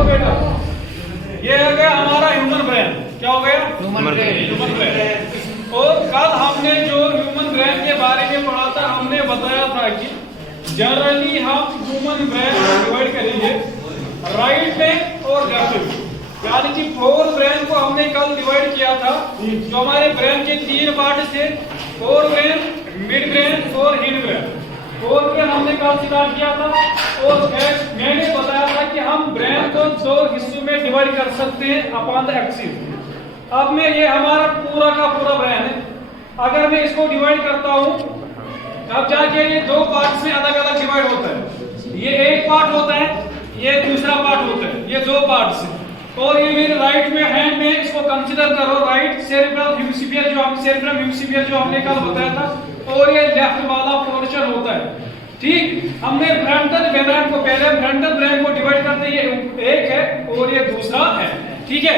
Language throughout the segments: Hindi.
देखो बेटा, ये हो गया हमारा ह्यूमन ब्रेन। क्या हो गया? Human brain. और कल हमने जो ह्यूमन ब्रेन के बारे में पढ़ा था, हमने बताया था कि जनरली हम ह्यूमन ब्रेन डिवाइड करेंगे राइट में और लेफ्ट में, यानी कि फोर ब्रेन को हमने कल डिवाइड किया था। जो हमारे ब्रेन के तीन पार्ट थे, फोर ब्रेन, मिड ब्रेन और हिंड ब्रेन। फोर ब्रेन हमने कल स्टार्ट किया था और मैंने बताया था कि हम ब्रेन को दो हिस्सों में डिवाइड कर सकते हैं अपॉन द एक्सिस। अब में ये हमारा पूरा का पूरा ब्रेन है, अगर मैं इसको डिवाइड करता हूँ तब जाके ये दो पार्ट्स में अलग अलग डिवाइड होता है। ये एक पार्ट होता है, ये दूसरा पार्ट होता है, ये दो पार्ट्स हैं। और ये मेरे राइट में हैंड में इसको कंसीडर करो, राइट सेरेब्रल हेमिस्फीयर जो हम सेरेब्रम हेमिस्फीयर जो हमने कल बताया था, और ये लेफ्ट वाला पोर्शन होता है। ठीक, हमने फ्रंटल ब्रेन को पहले फ्रंटल ब्रेन को डिवाइड करते, ये एक है और ये दूसरा है। ठीक है,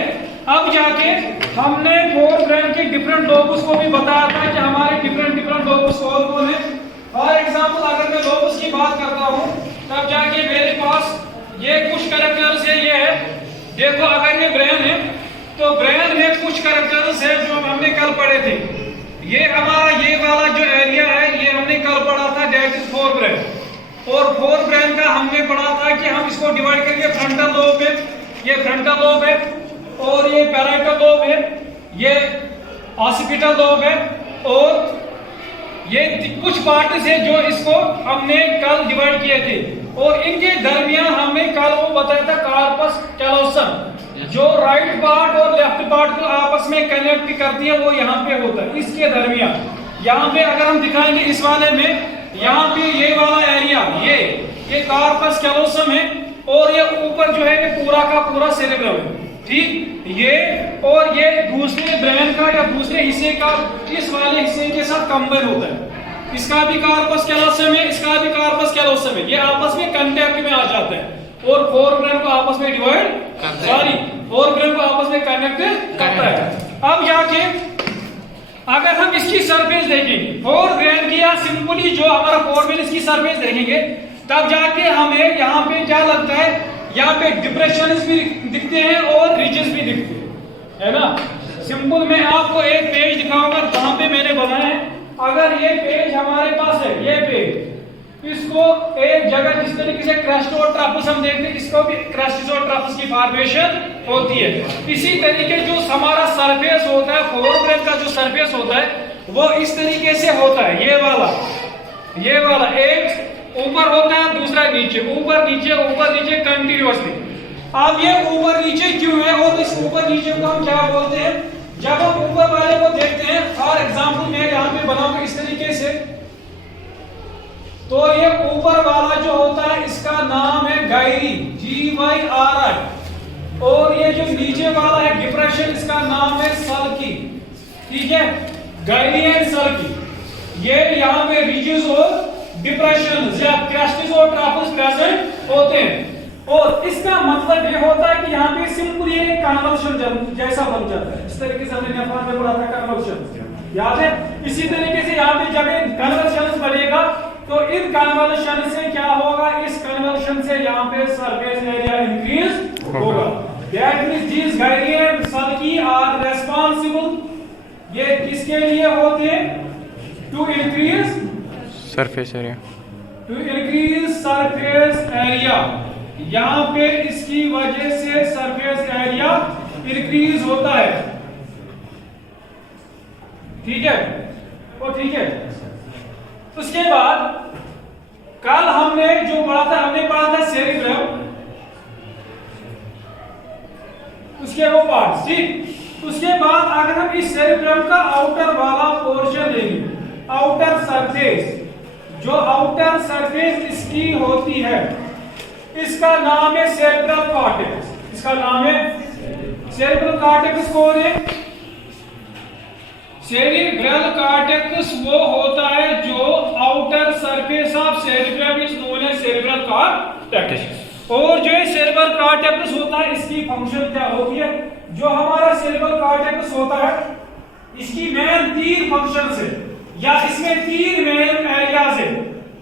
अब जाके हमने फोर ब्रेन के डिफरेंट लोबस को भी बताया था कि हमारे डिफरेंट लोबस कौन है। फॉर एग्जांपल अगर मैं लोबस की बात करता हूँ तब जाके मेरे पास ये कुछ कैरेक्टर्स है। ये है, देखो अगर ये ब्रेन है तो ब्रेन में कुछ कैरेक्टर्स है जो हमने कल पढ़े थे। ये हमारा ये वाला जो एरिया है ये हमने कल पढ़ा था, दैट इज फोर ब्रेन। और फोर ब्रेन का हमने पढ़ा था कि हम इसको डिवाइड करेंगे फ्रंटल लोब में, ये फ्रंटल लोब है और ये पैराइटल लोब है, ये ऑसिपिटल लोब है, और ये कुछ पार्ट्स है जो इसको हमने कल डिवाइड किए थे। और इनके दरमियान हमने कल वो बताया था कार्पस कैलोसम, जो राइट पार्ट और लेफ्ट पार्ट को आपस में कनेक्ट करती है, वो यहाँ पे होता है। इसके दरमियान यहाँ पे अगर हम दिखाएंगे इस वाले में, यहाँ पे ये वाला एरिया ये कार्पस कैलोसम है और ये ऊपर जो है ये पूरा का पूरा सेरेब्रम है। ठीक, ये और ये दूसरे ब्रेन का या दूसरे हिस्से का इस वाले हिस्से के साथ कंबाइन होता है। इसका भी कार्पस कैलोसम है, इसका भी कार्पस कैलोसम है, ये आपस में कांटेक्ट में आ जाते हैं और फोर ब्रेन को आपस में डिवाइड फोर ब्रेन को आपस में कनेक्ट करता है। अब जाके अगर हम इसकी सरफेस देखेंगे फोर ब्रेन की, या सिंपली जो हमारा फोर ब्रेन इसकी सरफेस देखेंगे तब जाके हमें यहाँ पे क्या लगता है, यहाँ पे डिप्रेशन भी दिखते हैं और रिजेस भी दिखते हैं, है ना। सिंपल मैं आपको एक पेज दिखाऊंगा जहां पे मैंने बनाया है। अगर ये पेज हमारे पास है, ये पेज, इसको एक जगह जिस तरीके से क्रस्ट और ट्रफस हम देखते हैं, इसको भी क्रस्ट और ट्रफस की फॉर्मेशन होती है। इसी तरीके जो हमारा सरफेस होता है, फोर ब्रेन का जो सरफेस होता है वो इस तरीके से होता है। ये वाला एक ऊपर होता है, दूसरा नीचे, ऊपर नीचे कंटिन्यूअसली। अब ये ऊपर नीचे क्यों है और इस ऊपर नीचे को हम क्या बोलते हैं? जब हम ऊपर वाले को देखते हैं, फॉर एग्जांपल मैं यहाँ पे बनाऊंगा इस तरीके से, तो ये ऊपर वाला जो होता है इसका नाम है गायरी, GYRI, और ये जो नीचे वाला है डिप्रेशन, इसका नाम है सल्की। ठीक है, गायरी एंड सल्की, ये यहाँ पे रीजस और डिप्रेशन या क्रस्टिस और ट्रफस प्रेजेंट होते हैं। और इसका मतलब ये होता है कि यहाँ पे सिंपली एक कन्वल्शन जैसा बन जाता है। इस तरीके से हमने नेफरॉन में पढ़ा था कन्वल्शन, याद है। इसी तरीके से यहाँ पे जब कन्वल्शन बनेगा तो इन कन्वल्शन से क्या होगा, इस कन्वल्शन से यहाँ पे सरफेस एरिया इंक्रीज होगा। That means this gyri and sulci are responsible, ये किसके लिए होते हैं? To increase surface area, to increase surface area. यहाँ पे इसकी वजह से सरफेस एरिया इंक्रीज होता है। ठीक है, वो ठीक है। उसके बाद कल हमने जो पढ़ा था, हमने पढ़ा था सेरेब्रम, उसके वो पार्ट। ठीक, उसके बाद अगर हम इस सेरेब्रम का आउटर वाला पोर्शन लेंगे, आउटर सरफेस, जो आउटर सरफेस इसकी होती है, इसका नाम है सेरेब्रल कॉर्टेक्स। इसका नाम है सेरेब्रल कॉर्टेक्स। कौन है? सेरेब्रल कॉर्टेक्स वो होता है जो outer surface of cerebrum is known as cerebral cortex. और जो ये सेरेब्रल कॉर्टेक्स होता है, इसकी फंक्शन क्या होती है? जो हमारा सेरेब्रल कॉर्टेक्स होता है, इसकी मेन 3 फंक्शंस है, या इसमें 3 मेन एरियाज है।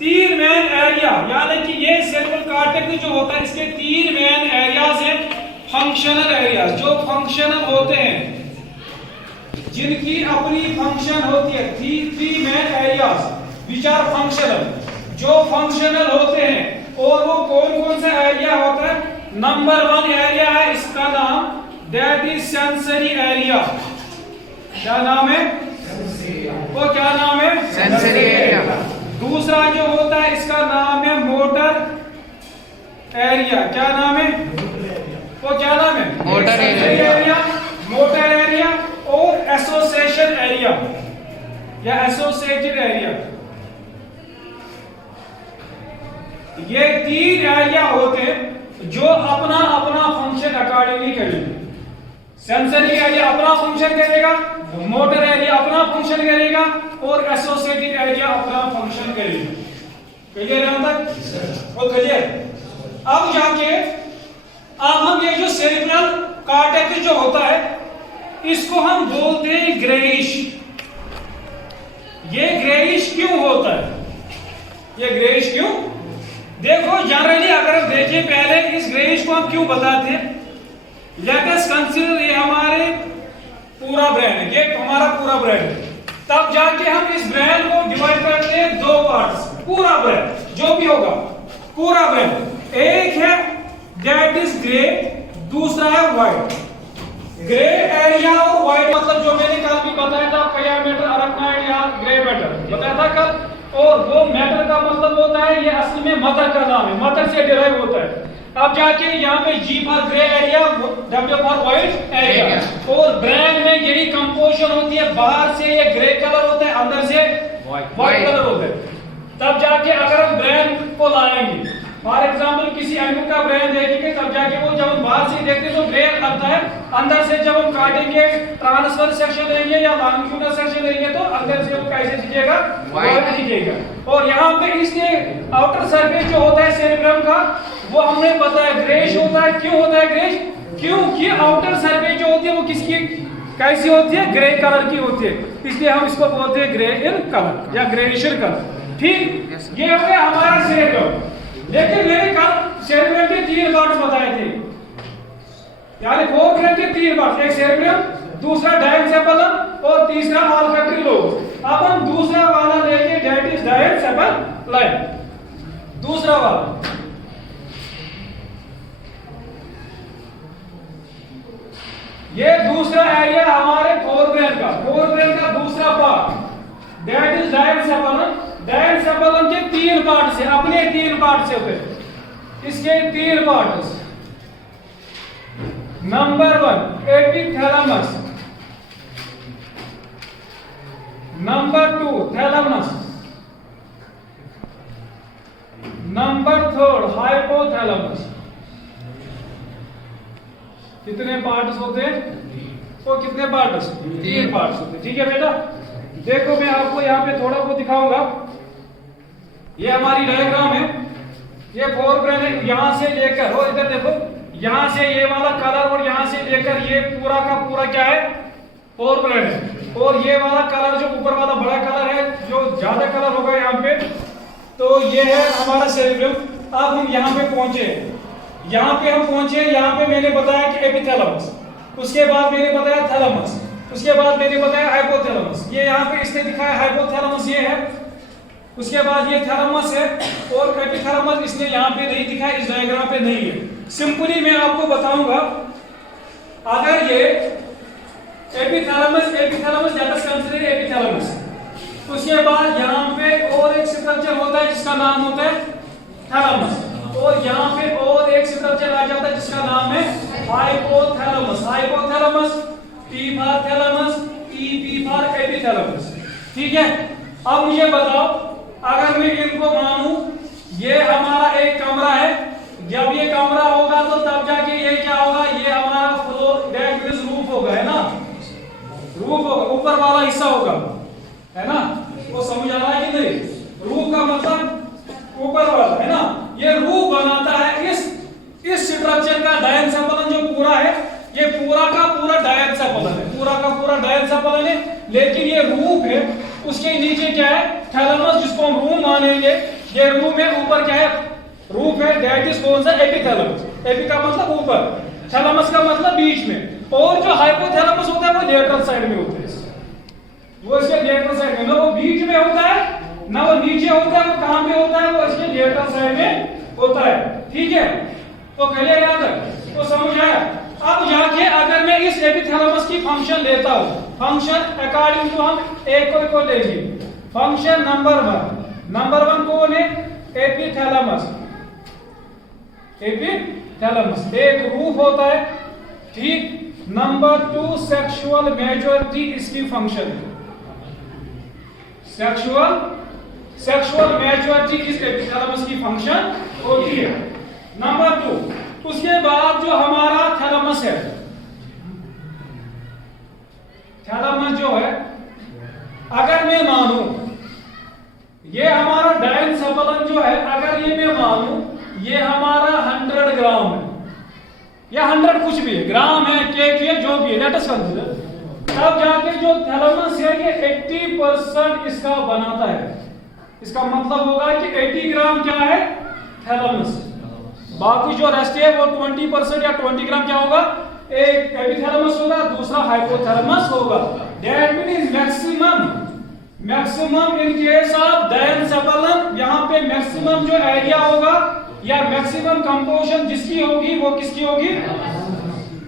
3 मेन एरिया, यानी कि ये सेरेब्रल कॉर्टेक्स जो होता है इसके 3 मेन एरियाज हैं। फंक्शनल एरिया, जो फंक्शनल होते हैं, जिनकी अपनी फंक्शन होती है, three main areas which are functional, जो फंक्शनल होते हैं। और वो कौन कौन सा एरिया होता है? नंबर 1 एरिया है, इसका नाम दैट इज सेंसरी एरिया। क्या नाम है? वो क्या नाम है? Sensory area. दूसरा जो होता है इसका नाम है मोटर एरिया। क्या नाम है? वो क्या नाम है? Motor area. मोटर एरिया और एसोसिएशन एरिया या एसोसिएटेड एरिया, ये 3 एरिया होते हैं जो अपना अपना फंक्शन अकॉर्डिंगली करेंगे। सेंसरी एरिया अपना फंक्शन करेगा, मोटर एरिया अपना फंक्शन करेगा और एसोसिएटेड एरिया अपना फंक्शन करेगा। क्लियर है तक? वो क्लियर। अब जाके अब हम ये जो सेरिब्रल कॉर्टेक्स जो होता है इसको हम बोलते हैं ग्रेइश। ये ग्रेइश क्यों होता है? ये ग्रेइश क्यों? देखो जनरली अगर हम देखें पहले इस ग्रेइश को हम क्यों बताते हैं, लेट अस कंसीडर ये हमारे पूरा ब्रेन है, ये हमारा पूरा ब्रेन है। तब जाके हम इस ब्रेन को डिवाइड करते हैं 2 पार्ट्स। पूरा ब्रेन जो भी होगा, पूरा ब्रेन, एक है दैट इज ग्रे, दूसरा है व्हाइट। ग्रे एरिया और व्हाइट मतलब जो मैंने कल भी बताया था, क्या मैटर, अराक्नॉइड या ग्रे मैटर बताया था कल। और वो मैटर का मतलब होता है, ये असल में मदर का नाम है, मदर से डिराइव होता है। अब जाके यहाँ पे G for grey area, W for white area. और ब्रेन में यही कंपोजिशन होती है, बाहर से ये ग्रे कलर होता है, अंदर से व्हाइट कलर होता है। तब जाके अगर हम ब्रेन को लाएंगे, फॉर एग्जाम्पल किसी एनिमल का ब्रेन देखेंगे, तब जाके वो जब हम बाहर से देखते हैं तो ग्रे लगता है, अंदर से जब हम काटेंगे, ट्रांसफर सेक्शन लेंगे या लॉन्गिट्यूडनल सेक्शन लेंगे तो अंदर से वो कैसे दिखेगा? व्हाइट दिखेगा। और यहाँ पे इसके आउटर सरफेस जो होता है सेरिब्रम का, वो हमने बताया ग्रेइश होता है। क्यों होता है ग्रेइश? क्योंकि आउटर सरफेस जो होती है वो किसकी कैसी होती है? ग्रे कलर की होती है, इसलिए हम इसको बोलते हैं ग्रे इन कलर या ग्रेइश कलर। ठीक, ये हो गया हमारा सेरिब्रम। लेकिन मैंने कल सेरिब्रम के 3 पार्ट बताए थे, यानी फोरब्रेन के 3 पार्ट, एक सेरिब्रम, दूसरा डायनसेफलन और तीसरा ऑल्फैक्टरी लोब। अब हम दूसरा वाला लेंगे, दैट इज डायनसेफलन। दूसरा वाला ये दूसरा एरिया हमारे फोरब्रेन का दूसरा पार्ट दैट इज डायनसेफलन। डायनसेफलन के 3 पार्ट से, अपने 3 पार्ट से होते हैं। इसके 3 part, number 1 epithalamus, number 2 thalamus, number 3 hypothalamus. कितने पार्ट्स होते हैं? वो कितने पार्ट्स? 3 पार्ट्स होते हैं। ठीक है बेटा, देखो मैं आपको यहाँ पे थोड़ा बहुत दिखाऊंगा। ये हमारी डायग्राम है, ये फोरब्रेन है, यहां से लेकर, हो इधर देखो, यहां से ये वाला कलर और यहां से लेकर ये पूरा का पूरा क्या है? फोरब्रेन है। और ये वाला कलर जो ऊपर वाला बड़ा कलर है, जो ज्यादा कलर होगा यहाँ पे, तो ये है हमारा सेरिब्रम। अब हम यहाँ पे पहुंचे, यहाँ पे मैंने बताया कि एपिथैलेमस, उसके बाद मैंने बताया थैलेमस, उसके बाद मैंने बताया हाइपोथैलेमस। ये यहाँ पे इसने दिखाया हाइपोथैलेमस ये है, उसके बाद ये थैलेमस है, और एपिथैलेमस इसने यहाँ पे नहीं दिखाया, इस डायग्राम पे नहीं है। सिंपली मैं आपको बताऊंगा, अगर ये epithalamus that is considered epithalamus, उसके बाद यहाँ पे और एक स्ट्रक्चर होता है जिसका नाम होता है थैलेमस, और यहाँ पे और एक स्ट्रक्चर आ जाता है जिसका नाम है hypothalamus. Hypothalamus, T for thalamus, P for epithalamus. ठीक है, अब मुझे बताओ, अगर मैं इनको मानूं, ये हमारा एक कमरा है, जब ये कमरा होगा तो तब जाके ये क्या होगा? ये हमारा फ्लोर, दैट मींस रूफ होगा, है ना? रूफ होगा, ऊपर वाला हिस्सा होगा, है ना? वो समझ आ रहा है कि नहीं? रूफ का मतलब ऊपर वाला, है ना? ये रूफ बनाता है इस स्ट्रक्चर का। डायनसेफलन जो पूरा है, ये पूरा का पूरा डायनसेफलन है, पूरा का पूरा डायनसेफलन है, लेकिन ये रूफ है, उसके नीचे क्या है? थैलेमस, जिसको हम रूम मानेंगे। ये रूम है, ऊपर क्या है? रूफ है, दैट इज कौन सा? एपिथैलेमस। एपी का मतलब ऊपर, थैलेमस का मतलब बीच में, और जो हाइपोथैलेमस होता है वो लेटरल साइड में होता है, वो इसके लेटरल साइड में, ना वो बीच में होता है ना वो नीचे होता है, वो कहां पे होता है, वो इसके लेटरल साइड में होता है। ठीक है, तो क्लियर याद है, तो समझ आया। अब जाके अगर मैं इस एपिथैलेमस की फंक्शन लेता हूं, फंक्शन अकॉर्डिंग टू हम एक को लेंगे, फंक्शन नंबर वन कौन है, एपिथैलेमस, एपिथैलेमस एक रूफ होता है, ठीक। नंबर 2 सेक्सुअल मैच्योरिटी इसकी फंक्शन है, सेक्सुअल मैच्योरिटी इस एपिथैलेमस की फंक्शन होती है। नंबर 2, उसके बाद जो हमारा थैलेमस है, थैलेमस जो है, अगर मैं मानूं ये हमारा डायनसेफलन जो है, अगर ये मैं मानूं ये हमारा 100 ग्राम है, या 100 कुछ भी है, ग्राम है, केजी है, जो भी है, लेट अस कंसीडर, तब जाके जो थैलेमस है ये 80% इसका बनाता है। इसका मतलब होगा कि 80 ग्राम क्या है, थैलेमस, बाकी जो रेस्ट है वो 20% या 20 ग्राम क्या होगा, एक एपिथैलेमस होगा, दूसरा हाइपोथैलेमस होगा। That means maximum in case of diencephalon, यहां पे मैक्सिमम जो एरिया होगा या मैक्सिमम कंपोजिशन जिसकी होगी वो किसकी होगी,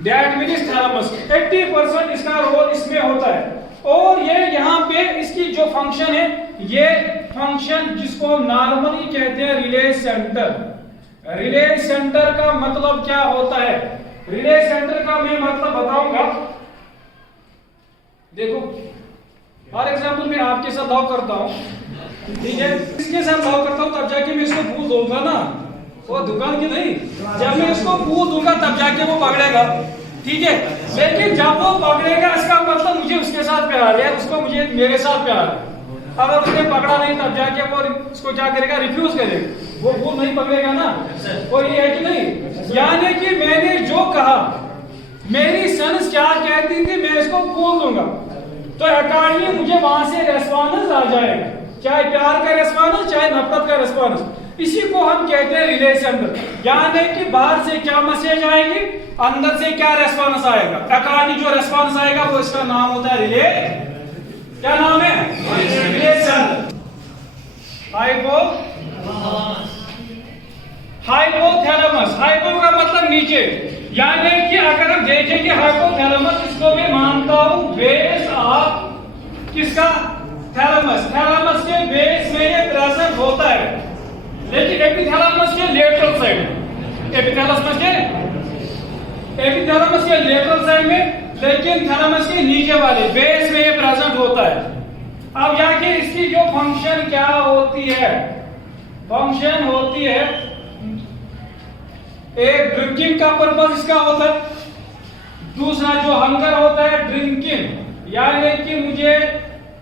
दैट मींस थैलेमस। 80% इसका रोल इसमें होता है। और ये यहाँ पे इसकी जो फंक्शन है, ये फंक्शन जिसको हम नॉर्मली कहते हैं रिले सेंटर। रिले सेंटर का मतलब क्या होता है, रिले सेंटर का मैं मतलब बताऊंगा। देखो फॉर एग्जांपल मैं आपके साथ लॉ करता हूं, ठीक है, इसके साथ लॉ करता हूं, तब जाके मैं इसको फूल दूंगा ना, वो दुकान की नहीं, जब मैं इसको फूल दूंगा तब जाके वो पकड़ेगा, ठीक है। लेकिन जब वो पकड़ेगा इसका मतलब मुझे उसके साथ प्यार है, उसको मुझे मेरे साथ प्यार है। अगर उसने पकड़ा नहीं तब जाके वो इसको क्या करेगा, रिफ्यूज करेगा, वो फूल नहीं पकड़ेगा ना। और ये है कि नहीं, यानी कि मैंने जो कहा, मेरी सेंस क्या कहती थी, मैं इसको फूल दूंगा, तो अकॉर्डिंगली मुझे वहां से रेस्पॉन्स आ जाएगा, चाहे प्यार का रेस्पॉन्स चाहे नफरत का रेस्पॉन्स। इसी को हम कहते हैं रिले सेंटर। यानी कि बाहर से क्या मैसेज आएगी, अंदर से क्या रेस्पॉन्स आएगा, अकॉर्डिंग जो रेस्पॉन्स आएगा वो इसका नाम होता है रिले, क्या नाम है, रिले सेंटर। हाइपोथैलेमस, हाइपो का मतलब नीचे, यानी कि अगर हम देखें कि हाइपोथैलेमस, इसको मैं मानता हूं बेस ऑफ किसका, थैलेमस। थैलेमस के बेस में ये प्रेजेंट होता है, लेकिन एपिथैलेमस के लेटरल साइड, एपिथैलेमस के लेटरल साइड में, लेकिन थैलेमस के नीचे वाले बेस में ये प्रेजेंट होता है। अब जाके इसकी जो फंक्शन क्या होती है, फंक्शन होती है, एक ड्रिंकिंग का पर्पस इसका होता है, दूसरा जो हंगर होता है ड्रिंकिंग, यानी कि मुझे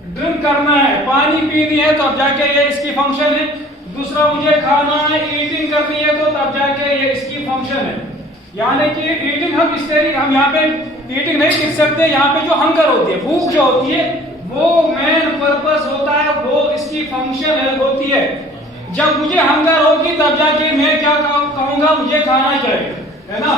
ड्रिंक करना है, पानी पीनी है, तो अब जाके ये इसकी फंक्शन है। दूसरा मुझे खाना है, ईटिंग करनी है, तो तब जाके ये इसकी फंक्शन है। यानी कि ईटिंग हम इस तरीके, हम यहाँ पे ईटिंग नहीं लिख सकते, यहाँ पे जो हंगर होती है, भूख जो होती है, वो मेन पर्पस होता है, वो इसकी फंक्शन है, होती है। जब मुझे हंगर होगी तब जाके मैं क्या कहूंगा, मुझे खाना चाहिए, है ना।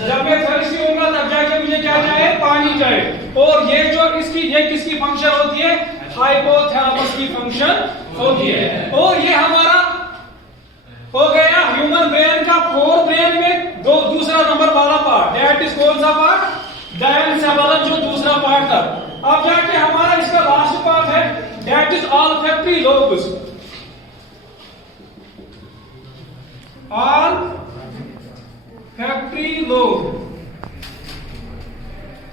जब मैं थर्स्टी होऊंगा तब जाके मुझे क्या चाहिए, पानी चाहिए। और ये जो इसकी, ये किसकी फंक्शन होती है, हाइपोथैलेमस की फंक्शन होती है। और ये हमारा हो गया ह्यूमन ब्रेन का 4 ब्रेन में दूसरा नंबर वाला पार्ट, दैट इज कौन सा पार्ट, डायनसेफलन, जो दूसरा पार्ट था। अब जाके हमारा इसका लास्ट पार्ट है, that is olfactory lobes. Olfactory lobe,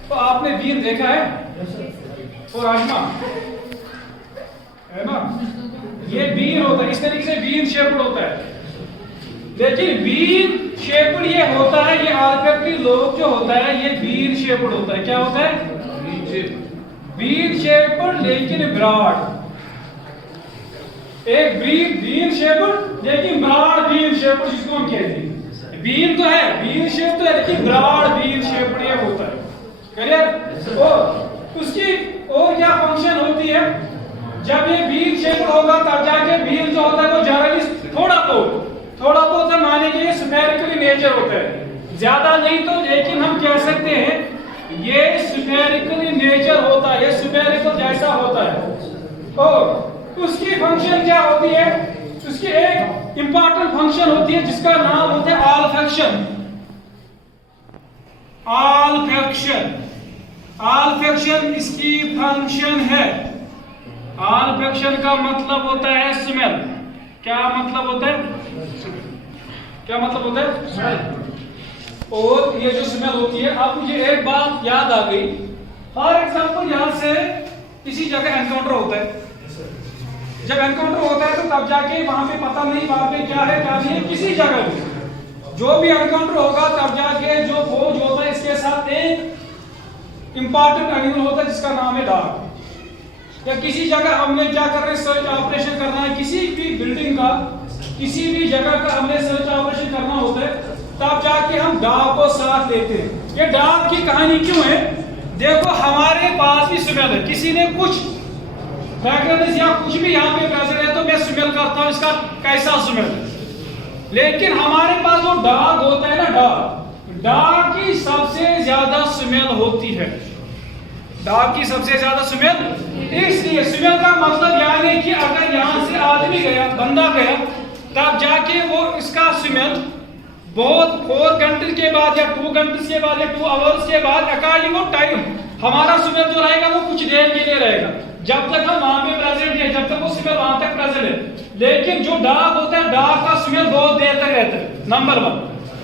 तो आपने बीन देखा है, और राजमा है ना, ये बीन होता है, इस तरीके से बीन शेप्ड होता है। लेकिन बीन शेप्ड ये होता है, ये ऑल्फैक्टरी लोब जो होता है ये बीन शेप्ड होता है। क्या होता है, बीन शेप्ड लेकिन ब्रॉड, एक बीन शेप्ड लेकिन ब्रॉड बीन शेप्ड, जिसको हम कहते हैं। बीन तो है, बीन शेप तो है, लेकिन ब्रॉड बीन शेप्ड ये होता है। क्लियर। और उसकी और क्या फंक्शन होती है, जब ये बीन शेप्ड होगा तब जाके बीन जो होता है वो जनरली थोड़ा बहुत हम मानेंगे ये स्फेरिकल नेचर होता है, ज्यादा नहीं तो, लेकिन हम कह सकते हैं ये स्फेरिकल नेचर होता है, ये स्फेरिकल जैसा होता है। और उसकी फंक्शन क्या होती है, उसकी एक इंपॉर्टेंट फंक्शन होती है जिसका नाम होता है ऑल्फैक्शन। ऑल्फैक्शन, ऑल्फैक्शन इसकी फंक्शन है। ऑल्फैक्शन का मतलब होता है स्मेल। क्या मतलब होता है, क्या मतलब होता है? और ये जो स्मेल होती है, अब मुझे एक बात याद आ गई। फॉर एग्जांपल यहां से किसी जगह एनकाउंटर होता है, जब एनकाउंटर होता है तो तब जाके वहां पे पता नहीं वहां पे क्या है क्या नहीं है, किसी जगह जो भी एनकाउंटर होगा तब जाके जो फौज होता है इसके साथ एक इंपॉर्टेंट एनिमल होता है जिसका नाम है डॉग। या किसी जगह हमने क्या कर रहे हैं, सर्च ऑपरेशन करना है, किसी भी बिल्डिंग का, किसी भी जगह का हमने सर्च ऑपरेशन करना होता है, तब जाके हम डॉग को साथ लेते हैं। ये डॉग की कहानी क्यों है, देखो हमारे पास भी स्मेल है, किसी ने कुछ फ्रेग्रेंस या कुछ भी यहाँ पे प्रेजेंट है तो मैं स्मेल करता हूँ इसका कैसा स्मेल, लेकिन हमारे पास जो डॉग होता है ना, डॉग की सबसे ज्यादा स्मेल होती है। डॉग की सबसे ज्यादा स्मेल, इसलिए स्मेल का मतलब यानी कि अगर यहाँ से आदमी गया, बंदा गया, तब जाके वो इसका स्मेल बहुत 4 घंटे के बाद या 2 घंटे के बाद या 2 आवर्स के बाद अकॉर्डिंग टू टाइम हमारा स्मेल जो रहेगा वो कुछ देर के लिए रहेगा, जब तक हम वहां पे प्रेजेंट है, जब तक वो स्मेल वहां तक प्रेजेंट है। लेकिन जो डॉग होता है, डॉग का स्मेल बहुत देर तक रहता है, नंबर 1।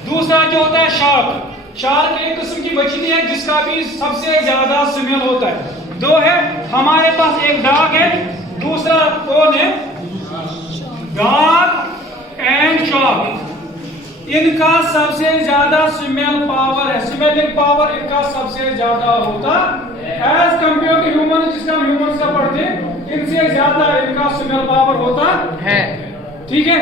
दूसरा जो होता है शार्क, शार्क एक किस्म की मछली है जिसका भी सबसे ज्यादा स्मेल होता है। 2 है हमारे पास, एक डॉग है, दूसरा कौन है, डॉग एंड शार्क। इनका सबसे ज्यादा स्मेल पावर है, स्मेलिंग पावर इनका सबसे ज्यादा होता एज कंपेयर टू ह्यूमन, जिसका ह्यूमन का पढ़ते इनसे ज्यादा इनका स्मेल पावर होता है। ठीक है।